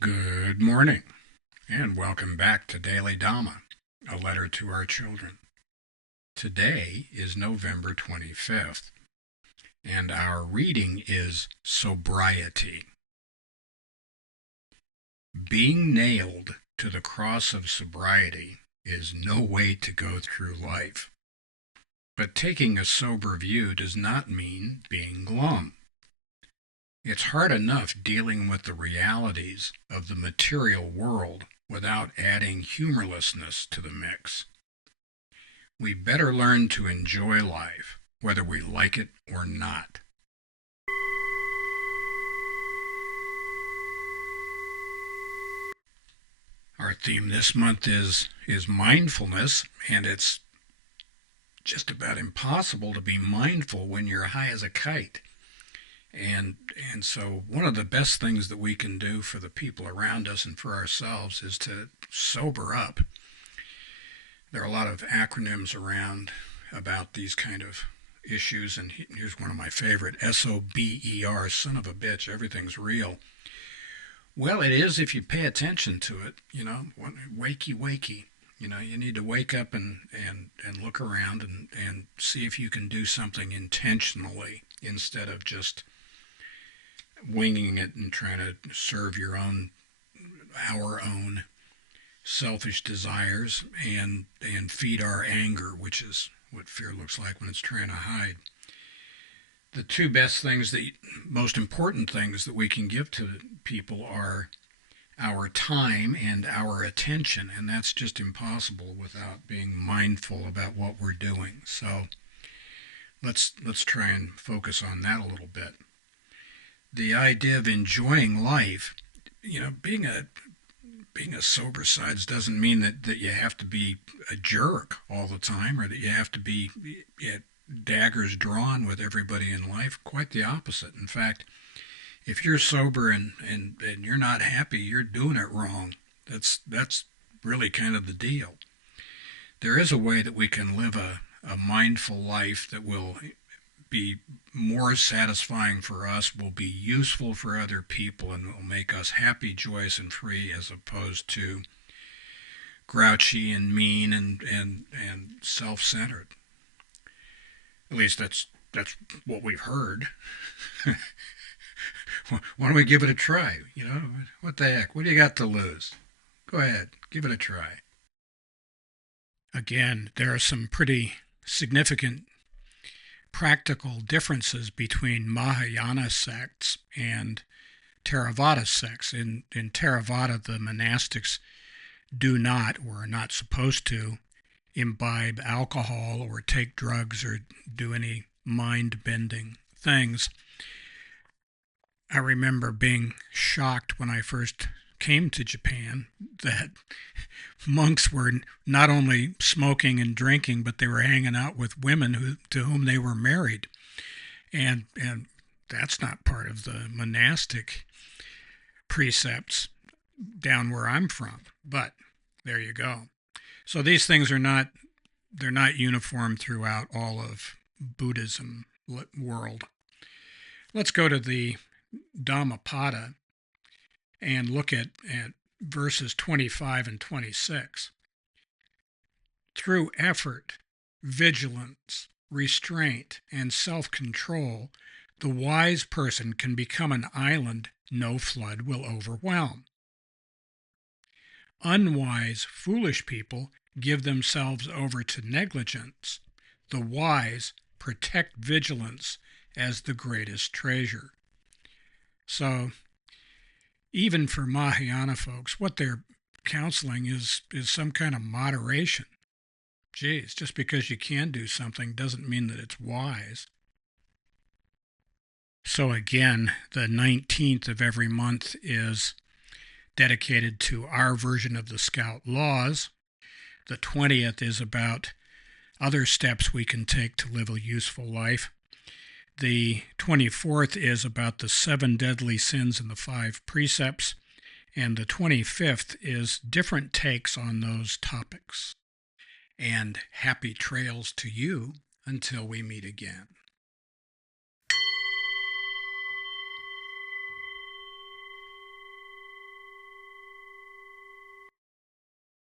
Good morning, and welcome back to Daily Dhamma, a letter to our children. Today is November 25th, and our reading is Sobriety. Being nailed to the cross of sobriety is no way to go through life. But taking a sober view does not mean being glum. It's hard enough dealing with the realities of the material world without adding humorlessness to the mix. We better learn to enjoy life, whether we like it or not. Our theme this month is mindfulness, and it's just about impossible to be mindful when you're high as a kite. And so one of the best things that we can do for the people around us and for ourselves is to sober up. There are a lot of acronyms around about these kind of issues, and here's one of my favorite: SOBER, son of a bitch, everything's real. Well, it is if you pay attention to it, wakey wakey. You need to wake up and look around and see if you can do something intentionally instead of just winging it and trying to serve our own selfish desires and feed our anger, which is what fear looks like when it's trying to hide. The two most important things that we can give to people are our time and our attention, and that's just impossible without being mindful about what we're doing. So let's try and focus on that a little bit. The idea of enjoying life, being a sober sides doesn't mean that you have to be a jerk all the time or that you have to be daggers drawn with everybody in life. Quite the opposite. In fact, if you're sober and you're not happy, you're doing it wrong. That's really kind of the deal. There is a way that we can live a mindful life that will be more satisfying for us, will be useful for other people, and will make us happy, joyous, and free, as opposed to grouchy and mean and self-centered. At least that's what we've heard. Why don't we give it a try? What the heck? What do you got to lose? Go ahead, give it a try. Again, there are some pretty significant practical differences between Mahayana sects and Theravada sects. In Theravada, the monastics do not, or are not supposed to, imbibe alcohol or take drugs or do any mind-bending things. I remember being shocked when I first came to Japan that monks were not only smoking and drinking, but they were hanging out with women to whom they were married. And that's not part of the monastic precepts down where I'm from. But there you go. So these things they're not uniform throughout all of Buddhism world. Let's go to the Dhammapada and look at verses 25 and 26. Through effort, vigilance, restraint, and self-control, the wise person can become an island no flood will overwhelm. Unwise, foolish people give themselves over to negligence. The wise protect vigilance as the greatest treasure. So, even for Mahayana folks, what they're counseling is some kind of moderation. Geez, just because you can do something doesn't mean that it's wise. So again, the 19th of every month is dedicated to our version of the Scout Laws. The 20th is about other steps we can take to live a useful life. The 24th is about the 7 deadly sins and the 5 precepts. And the 25th is different takes on those topics. And happy trails to you until we meet again.